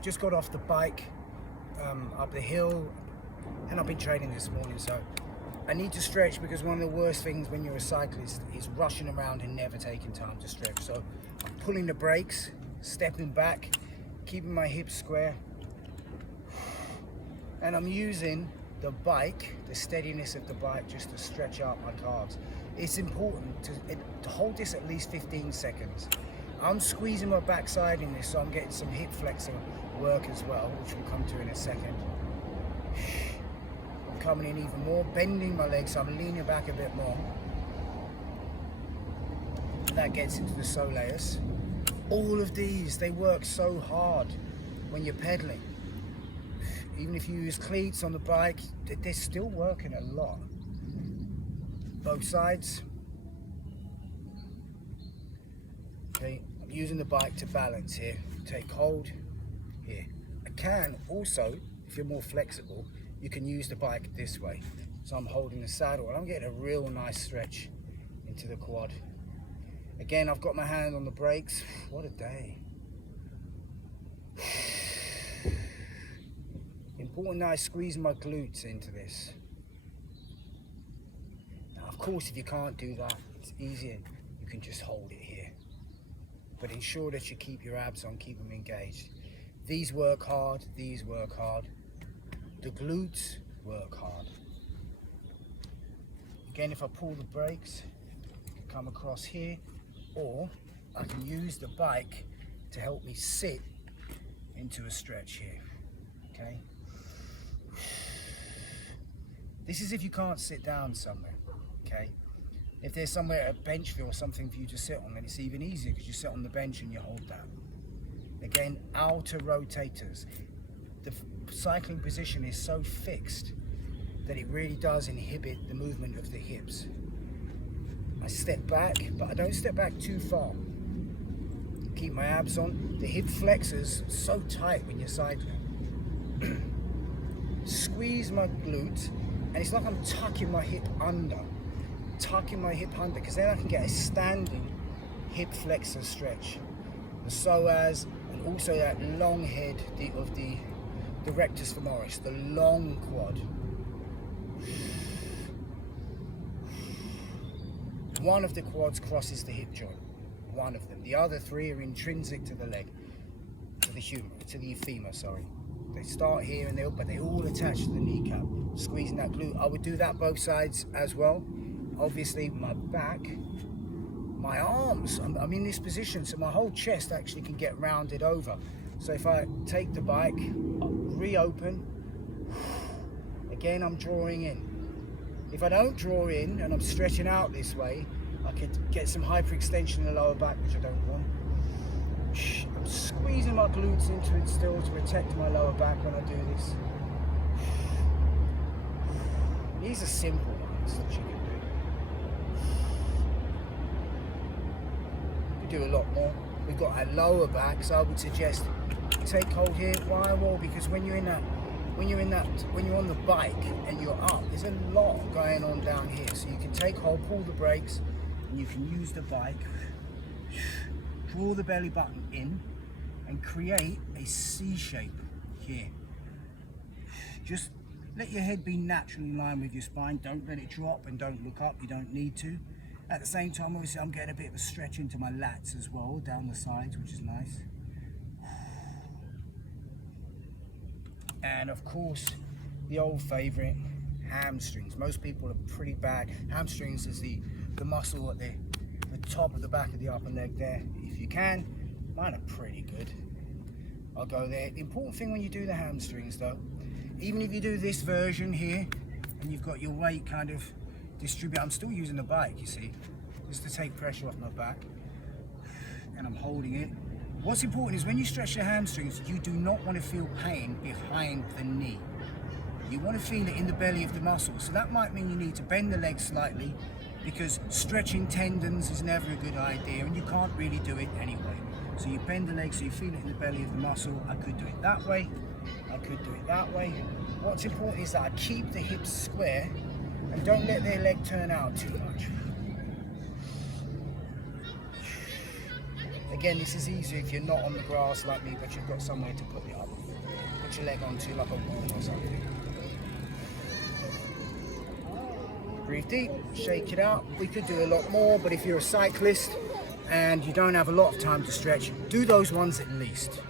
I've just got off the bike up the hill, and I've been training this morning, so I need to stretch, because one of the worst things when you're a cyclist is rushing around and never taking time to stretch. So I'm pulling the brakes, stepping back, keeping my hips square, and I'm using the bike, the steadiness of the bike, just to stretch out my calves. It's important to hold this at least 15 seconds. I'm squeezing my backside in this, so I'm getting some hip flexor work as well, which we'll come to in a second. I'm coming in even more, bending my legs, so I'm leaning back a bit more. That gets into the soleus. All of these, they work so hard when you're pedaling. Even if you use cleats on the bike, they're still working a lot. Both sides. Okay, I'm using the bike to balance here. Take hold here. I can also, if you're more flexible, you can use the bike this way. So I'm holding the saddle and I'm getting a real nice stretch into the quad. Again, I've got my hand on the brakes. What a day. Important that I squeeze my glutes into this. Now, of course, if you can't do that, it's easier. You can just hold it here. But ensure that you keep your abs on, keep them engaged. These work hard, these work hard. The glutes work hard. Again, if I pull the brakes, I can come across here, or I can use the bike to help me sit into a stretch here, okay? This is if you can't sit down somewhere, okay? If there's somewhere, a bench or something for you to sit on, then it's even easier, because you sit on the bench and you hold that. Again, outer rotators. The cycling position is so fixed that it really does inhibit the movement of the hips. I step back, but I don't step back too far. Keep my abs on. The hip flexors so tight when you're cycling. Squeeze my glutes, and it's like I'm tucking my hip under, because then I can get a standing hip flexor stretch. The psoas, and also that long head of the rectus femoris, the long quad. One of the quads crosses the hip joint, one of them. The other three are intrinsic to the leg, to the femur, sorry. They start here and but they all attach to the kneecap, squeezing that glute. I would do that both sides as well. Obviously my back, my arms, I'm in this position, so my whole chest actually can get rounded over. So if I take the bike, reopen, again I'm drawing in. If I don't draw in and I'm stretching out this way, I could get some hyperextension in the lower back, which I don't want. I'm squeezing my glutes into it still to protect my lower back when I do this. These are simple ones that you can do. You can do a lot more. We've got our lower back, so I would suggest take hold here. Why? Well, because when you're on the bike and you're up, there's a lot going on down here. So you can take hold, pull the brakes, and you can use the bike. Draw the belly button in and create a C shape here. Just let your head be naturally in line with your spine. Don't let it drop and don't look up. You don't need to. At the same time, obviously, I'm getting a bit of a stretch into my lats as well, down the sides, which is nice. And of course, the old favorite, hamstrings. Most people are pretty bad. Hamstrings is the muscle at the top of the back of the upper leg there. If you can, mine are pretty good. I'll go there. The important thing when you do the hamstrings though, even if you do this version here and you've got your weight kind of distributed, I'm still using the bike, you see, just to take pressure off my back, and I'm holding it. What's important is when you stretch your hamstrings, you do not want to feel pain behind the knee. You want to feel it in the belly of the muscle. So that might mean you need to bend the legs slightly, because stretching tendons is never a good idea and you can't really do it anyway. So you bend the legs so you feel it in the belly of the muscle. I could do it that way, I could do it that way. What's important is that I keep the hips square and don't let their leg turn out too much. Again, this is easier if you're not on the grass like me, but you've got somewhere to put your leg onto, like a wall or something. Breathe deep, shake it out. We could do a lot more, but if you're a cyclist and you don't have a lot of time to stretch, do those ones at least.